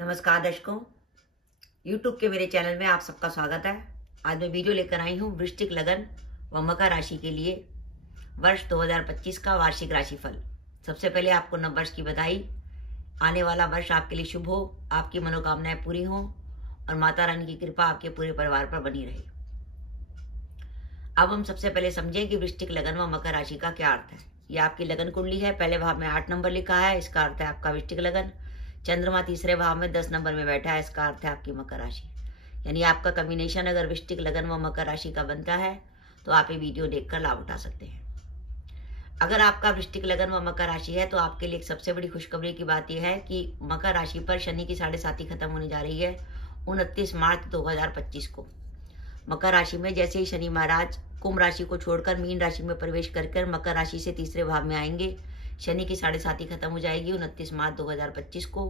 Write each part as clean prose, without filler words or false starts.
नमस्कार दर्शकों, YouTube के मेरे चैनल में आप सबका स्वागत है। आज मैं वीडियो लेकर आई हूँ वृश्चिक लगन व मकर राशि के लिए वर्ष 2025 का वार्षिक राशिफल। सबसे पहले आपको नव वर्ष की बधाई। आने वाला वर्ष आपके लिए शुभ हो, आपकी मनोकामनाएं पूरी हों और माता रानी की कृपा आपके पूरे परिवार पर बनी रहे। अब हम सबसे पहले समझें कि वृश्चिक लगन व मकर राशि का क्या अर्थ है। ये आपकी लगन कुंडली है। पहले भाव में 8 नंबर लिखा है, इसका अर्थ है आपका वृश्चिक लगन। चंद्रमा तीसरे भाव में 10 नंबर में बैठा है, इसका अर्थ है आपकी मकर राशि। यानी आपका कॉम्बिनेशन अगर वृश्चिक लगन व मकर राशि का बनता है तो आप ये वीडियो देखकर लाभ उठा सकते हैं। अगर आपका वृश्चिक लगन व मकर राशि है तो आपके लिए एक सबसे बड़ी खुशखबरी की बात यह है कि मकर राशि पर शनि की 7.5 खत्म होने जा रही है 29 मार्च 2025 को। मकर राशि में जैसे ही शनि महाराज कुंभ राशि को छोड़कर मीन राशि में प्रवेश कर मकर राशि से तीसरे भाव में आएंगे। शनि की 7.5 खत्म हो जाएगी 29 मार्च 2025 को।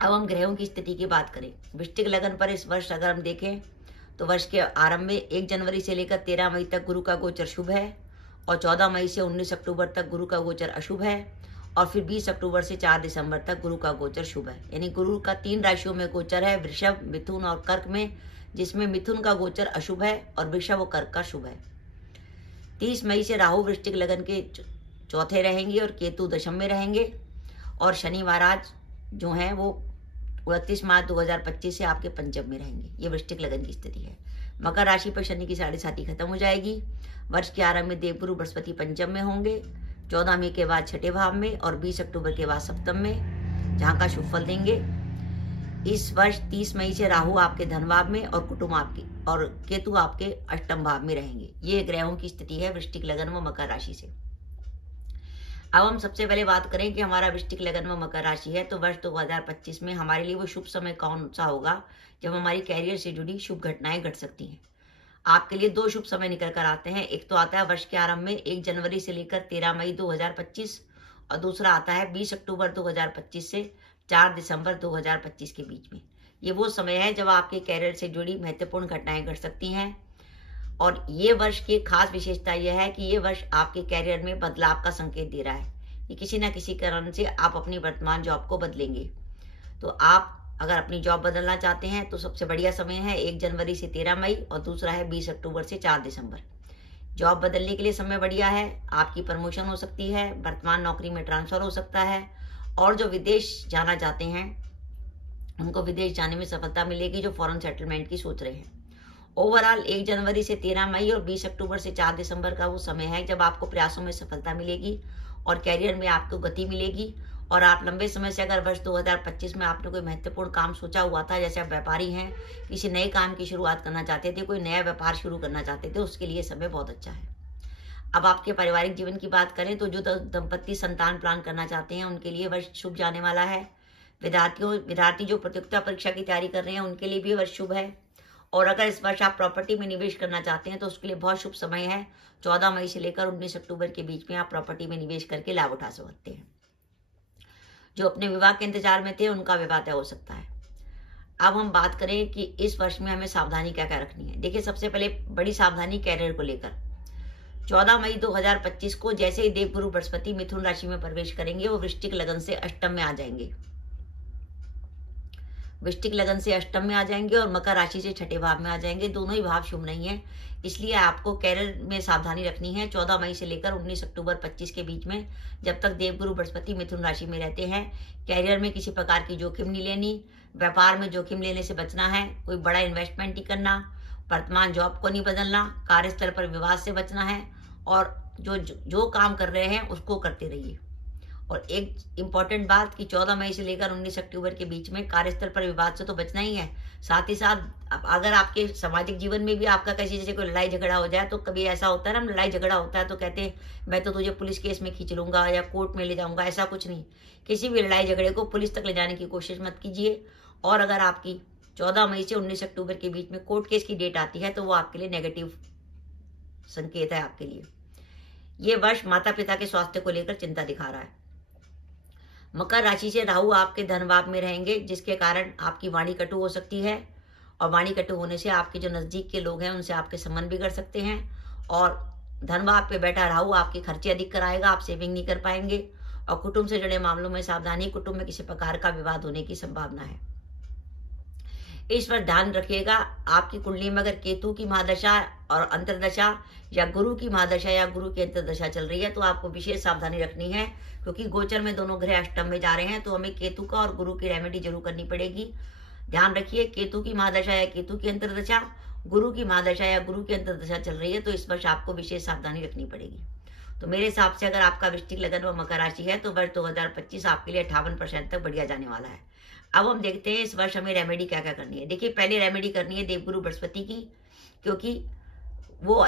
अब हम ग्रहों की स्थिति की बात करें। वृश्चिक लगन पर इस वर्ष अगर हम देखें तो वर्ष के आरंभ में 1 जनवरी से लेकर 13 मई तक गुरु का गोचर शुभ है और 14 मई से 19 अक्टूबर तक गुरु का गोचर अशुभ है और फिर 20 अक्टूबर से 4 दिसंबर तक गुरु का गोचर शुभ है। यानी गुरु का 3 राशियों में गोचर है, वृषभ, मिथुन और कर्क में, जिसमें मिथुन का गोचर अशुभ है और वृषभ और कर्क का शुभ है। 30 मई से राहु वृश्चिक लगन के चौथे रहेंगे और केतु दशम में रहेंगे और शनि महाराज जो हैं वो 29 मार्च 2025 से आपके पंचम में रहेंगे। ये वृश्चिक लगन की स्थिति है। मकर राशि पर शनि की 7.5 खत्म हो जाएगी। वर्ष के आरंभ में देवगुरु बृहस्पति पंचम में होंगे, 14 मई के बाद छठे भाव में और 20 अक्टूबर के बाद सप्तम में, जहाँ का शुभ फल देंगे। इस वर्ष 30 मई से राहु आपके धन भाव में और कुटुंब आपके और केतु आपके अष्टम भाव में रहेंगे। ये ग्रहों की स्थिति है वृश्चिक लगन व मकर राशि से। अब हम सबसे पहले बात करें कि हमारा वृश्चिक लगन व मकर राशि है तो वर्ष 2025 में हमारे लिए वो शुभ समय कौन सा होगा जब हमारी कैरियर से जुड़ी शुभ घटनाएं घट सकती हैं। आपके लिए 2 शुभ समय निकल कर आते हैं। एक तो आता है वर्ष के आरंभ में 1 जनवरी से लेकर 13 मई 2025 और दूसरा आता है 20 अक्टूबर 2025 से 4 दिसंबर 2025 के बीच में। ये वो समय है जब आपके कैरियर से जुड़ी महत्वपूर्ण घटनाएं घट सकती हैं और ये वर्ष की खास विशेषता यह है कि ये वर्ष आपके कैरियर में बदलाव का संकेत दे रहा है। ये किसी न किसी कारण से आप अपनी वर्तमान जॉब को बदलेंगे। तो आप अगर अपनी जॉब बदलना चाहते हैं तो सबसे बढ़िया समय है 1 जनवरी से 13 मई और दूसरा है 20 अक्टूबर से 4 दिसंबर। जॉब बदलने के लिए समय बढ़िया है। आपकी प्रमोशन हो सकती है, वर्तमान नौकरी में ट्रांसफर हो सकता है और जो विदेश जाना चाहते हैं उनको विदेश जाने में सफलता मिलेगी, जो फॉरेन सेटलमेंट की सोच रहे हैं। ओवरऑल 1 जनवरी से 13 मई और 20 अक्टूबर से 4 दिसंबर का वो समय है जब आपको प्रयासों में सफलता मिलेगी और कैरियर में आपको गति मिलेगी और आप लंबे समय से अगर वर्ष 2025 में आपने कोई महत्वपूर्ण काम सोचा हुआ था, जैसे आप व्यापारी हैं, किसी नए काम की शुरुआत करना चाहते थे, कोई नया व्यापार शुरू करना चाहते थे, उसके लिए समय बहुत अच्छा है। अब आपके पारिवारिक जीवन की बात करें तो जो दंपत्ति संतान प्लान करना चाहते हैं उनके लिए वर्ष शुभ जाने वाला है। विद्यार्थी जो प्रतियोगिता परीक्षा की तैयारी कर रहे हैं उनके लिए भी वर्ष शुभ है और अगर इस वर्ष आप प्रॉपर्टी में निवेश करना चाहते हैं तो उसके लिए बहुत शुभ समय है। 14 मई से लेकर 19 अक्टूबर के बीच में आप प्रॉपर्टी में निवेश करके लाभ उठा सकते हैं। जो अपने विवाह के इंतजार में थे उनका विवाह तय हो सकता है। अब हम बात करें कि इस वर्ष में हमें सावधानी क्या क्या रखनी है। देखिए, सबसे पहले बड़ी सावधानी कैरियर को लेकर। 14 मई 2025 को जैसे ही देवगुरु बृहस्पति मिथुन राशि में प्रवेश करेंगे वो वृश्चिक लगन से अष्टम में आ जाएंगे। वृश्चिक लगन से अष्टम में आ जाएंगे और मकर राशि से छठे भाव में आ जाएंगे। दोनों ही भाव शुभ नहीं है, इसलिए आपको कैरियर में सावधानी रखनी है 14 मई से लेकर 19 अक्टूबर 25 के बीच में, जब तक देवगुरु बृहस्पति मिथुन राशि में रहते हैं। कैरियर में किसी प्रकार की जोखिम नहीं लेनी, व्यापार में जोखिम लेने से बचना है, कोई बड़ा इन्वेस्टमेंट नहीं करना, वर्तमान जॉब को नहीं बदलना, कार्यस्थल पर विवाद से बचना है और जो काम कर रहे हैं उसको करते रहिए। और एक इम्पॉर्टेंट बात कि 14 मई से लेकर 19 अक्टूबर के बीच में कार्यस्थल पर विवाद से तो बचना ही है। साथ ही साथ अगर आपके सामाजिक जीवन में भी आपका किसी जैसे कोई लड़ाई झगड़ा हो जाए तो कभी ऐसा होता है ना, लड़ाई झगड़ा होता है तो कहते हैं मैं तो तुझे पुलिस केस में खींच लूंगा या कोर्ट में ले जाऊंगा। ऐसा कुछ नहीं, किसी भी लड़ाई झगड़े को पुलिस तक ले जाने की कोशिश मत कीजिए। और अगर आपकी 14 मई से 19 अक्टूबर के बीच में कोर्ट केस की डेट आती है तो वो आपके लिए नेगेटिव संकेत है। आपके लिए ये वर्ष माता पिता के स्वास्थ्य को लेकर चिंता दिखा रहा है। मकर राशि से राहु आपके धन भाव में रहेंगे, जिसके कारण आपकी वाणी कटु हो सकती है और वाणी कटु होने से आपके जो नजदीक के लोग हैं उनसे आपके संबंध बिगड़ सकते हैं और धन भाव पे बैठा राहु आपके खर्चे अधिक कराएगा, आप सेविंग नहीं कर पाएंगे और कुटुंब से जुड़े मामलों में सावधानी, कुटुंब में किसी प्रकार का विवाद होने की संभावना है। इस पर ध्यान रखिएगा, आपकी कुंडली में अगर केतु की महादशा और अंतर्दशा या गुरु की महादशा या गुरु की अंतर्दशा चल रही है तो आपको विशेष सावधानी रखनी है, क्योंकि गोचर में दोनों ग्रह अष्टम में जा रहे हैं, तो हमें केतु का और गुरु की रेमेडी जरूर करनी पड़ेगी। ध्यान रखिए, केतु की महादशा या केतु की अंतर्दशा, गुरु की महादशा या गुरु की अंतर्दशा चल रही है तो इस वर्ष आपको विशेष सावधानी रखनी पड़ेगी। तो मेरे हिसाब से अगर आपका वृश्चिक लगन व मकर राशि है तो वर्ष 2025 आपके लिए 58% तक बढ़िया जाने वाला है। अब हम देखते हैं इस वर्ष हमें रेमेडी क्या क्या करनी है। देखिए, पहले रेमेडी करनी है देवगुरु बृहस्पति की, क्योंकि वो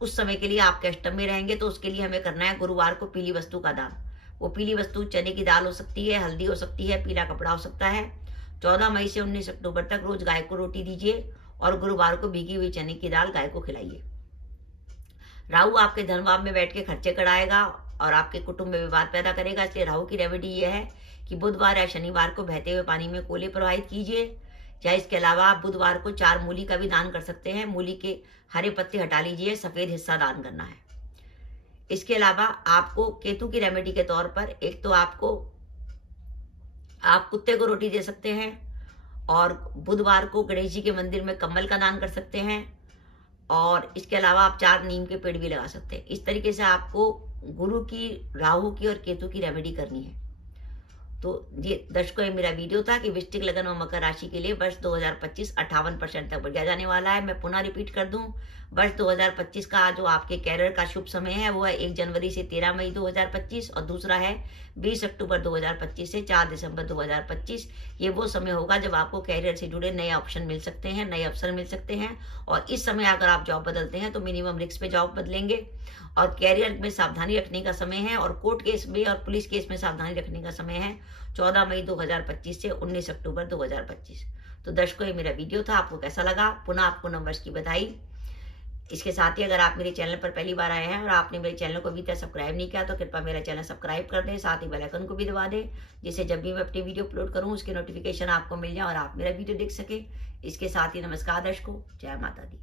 उस समय के लिए आपके अष्टम में रहेंगे, तो उसके लिए हमें करना है गुरुवार को पीली वस्तु का दान। वो पीली वस्तु चने की दाल हो सकती है, हल्दी हो सकती है, पीला कपड़ा हो सकता है। 14 मई से 19 अक्टूबर तक रोज गाय को रोटी दीजिए और गुरुवार को भीगी हुई चने की दाल गाय को खिलाइए। राहु आपके धनभाव में बैठ के खर्चे कराएगा और आपके कुटुंब में विवाद पैदा करेगा, इसलिए राहु की रेमेडी यह है कि बुधवार या शनिवार को बहते हुए पानी में कोले प्रवाहित कीजिए, या इसके अलावा आप बुधवार को 4 मूली का भी दान कर सकते हैं। मूली के हरे पत्ते हटा लीजिए, सफेद हिस्सा दान करना है। इसके अलावा आपको केतु की रेमेडी के तौर पर एक तो आप कुत्ते को रोटी दे सकते हैं और बुधवार को गणेश जी के मंदिर में कम्बल का दान कर सकते हैं, और इसके अलावा आप 4 नीम के पेड़ भी लगा सकते हैं। इस तरीके से आपको गुरु की, राहु की और केतु की रेमेडी करनी है। तो ये दर्शकों, ये मेरा वीडियो था कि वृश्चिक लगन और मकर राशि के लिए वर्ष 2025 58% तक बढ़िया जाने वाला है। मैं पुनः रिपीट कर दूं, वर्ष 2025 का जो आपके कैरियर का शुभ समय है वो है 1 जनवरी से 13 मई 2025 और दूसरा है 20 अक्टूबर 2025 से 4 दिसंबर 2025। ये वो समय होगा जब आपको कैरियर से जुड़े नए ऑप्शन मिल सकते हैं, नए अवसर मिल सकते हैं। और इस समय अगर आप जॉब बदलते हैं तो मिनिमम रिस्क पे जॉब बदलेंगे, और कैरियर में सावधानी रखने का समय है, और कोर्ट केस में और पुलिस केस में सावधानी रखने का समय है 14 मई 2025 से 19 अक्टूबर 2025। तो दर्शकों, ये मेरा वीडियो था, आपको कैसा लगा? पुनः आपको नववर्ष की बधाई। इसके साथ ही अगर आप मेरे चैनल पर पहली बार आए हैं और आपने मेरे चैनल को अभी तक सब्सक्राइब नहीं किया तो कृपया मेरा चैनल सब्सक्राइब कर दें, साथ ही बेल आइकन को भी दबा दें, जिससे जब भी मैं अपनी वीडियो अपलोड करूं उसकी नोटिफिकेशन आपको मिल जाए और आप मेरा वीडियो देख सके। इसके साथ ही नमस्कार दर्शकों, जय माता दी।